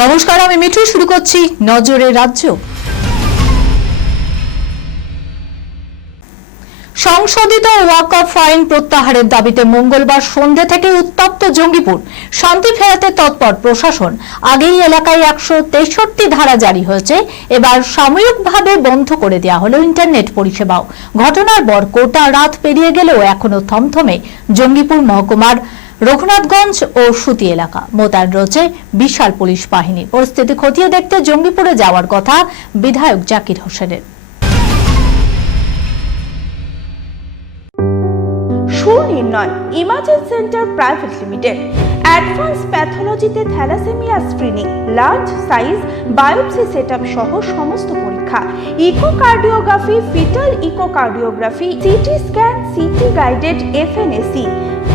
নমস্কার, আমি মিঠু। শুরু করছি নজরে রাজ্য। সংশোধিত ওয়াকফ আইন প্রত্যাহারের দাবিতে মঙ্গলবার সন্ধ্যে থেকে উত্তপ্ত জঙ্গিপুর, শান্তি ফেরাতে তৎপর প্রশাসন। আগেই এলাকায় একশো তেষট্টি ধারা জারি হয়েছে। এবার সাময়িকভাবে বন্ধ করে দেওয়া হলো ইন্টারনেট পরিষেবাও। ঘটনার পর কোটা রাত পেরিয়ে গেলেও এখনও থমথমে জঙ্গিপুর মহকুমার রঘুনাথগঞ্জ ও সুতি এলাকা। মোতায়েন রয়েছে বিশাল পুলিশ বাহিনী। পরিস্থিতি খতিয়ে দেখতে জঙ্গিপুরে যাওয়ার কথা বিধায়ক জাকির হোসেনের। Sunirnoy imaging centre private limited. Advance প্যাথোলজিতে thalassaemia screening, large size biopsy setup সহ সমস্ত পরীক্ষা। Echocardiography, fetal echocardiography, CT scan, CT guided FNAC.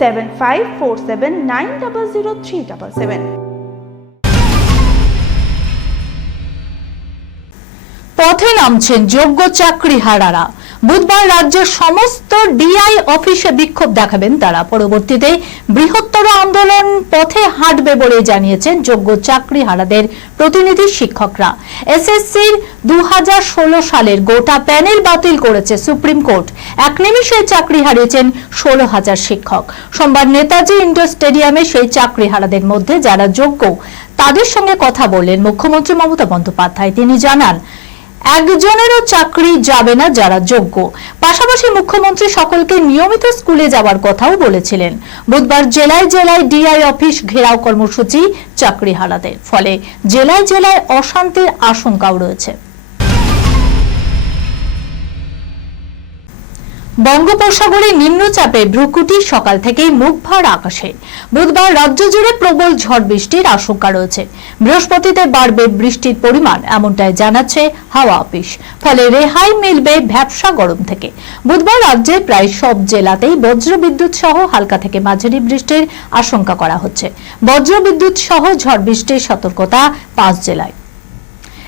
seven five four seven nine double zero three seven পথে নামছেন যোগ্য চাকরি হারারা। বুধবার রাজ্যের সমস্ত ডিআই অফিসে বিক্ষোভ দেখাবেন তারা। পরবর্তীতে বৃহত্তর আন্দোলন পথে হাঁটবে বলে জানিয়েছেন যোগ্য চাকরি হারাদের প্রতিনিধি শিক্ষকরা। এসএসসির দু সালের গোটা প্যানেল বাতিল করেছে সুপ্রিম কোর্ট। এক নিমিষে চাকরি হারিয়েছেন ষোলো হাজার শিক্ষক। সোমবার নেতাজি ইন্ডোর স্টেডিয়ামে সেই চাকরি হারাদের মধ্যে যারা যোগ্য, তাদের সঙ্গে কথা বললেন মুখ্যমন্ত্রী মমতা বন্দ্যোপাধ্যায়। তিনি জানান একজনেরও চাকরি যাবে না যারা যোগ্য। পাশাপাশি মুখ্যমন্ত্রী সকলকে নিয়মিত স্কুলে যাওয়ার কথাও বলেছিলেন। বুধবার জেলায় জেলায় ডিআই অফিস ঘেরাও কর্মসূচি চাকরি হারাদের ফলে জেলায় জেলায় অশান্তির আশঙ্কাও রয়েছে। বঙ্গোপসাগরে নিম্নচাপে ভ্রুকুটি সকাল থেকেই মুখ ভার আকাশে। বুধবার রাজ্য জুড়ে প্রবল ঝড় বৃষ্টির আশঙ্কা রয়েছে। বৃহস্পতিতে বাড়বে বৃষ্টির পরিমাণ, এমনটাই জানাচ্ছে হাওয়া অফিস। ফলে রেহাই মিলবে ভ্যাবসা গরম থেকে। বুধবার রাজ্যের প্রায় সব জেলাতেই বজ্রবিদ্যুৎ সহ হালকা থেকে মাঝারি বৃষ্টির আশঙ্কা করা হচ্ছে। বজ্রবিদ্যুৎ সহ ঝড় বৃষ্টির সতর্কতা পাঁচ জেলায়।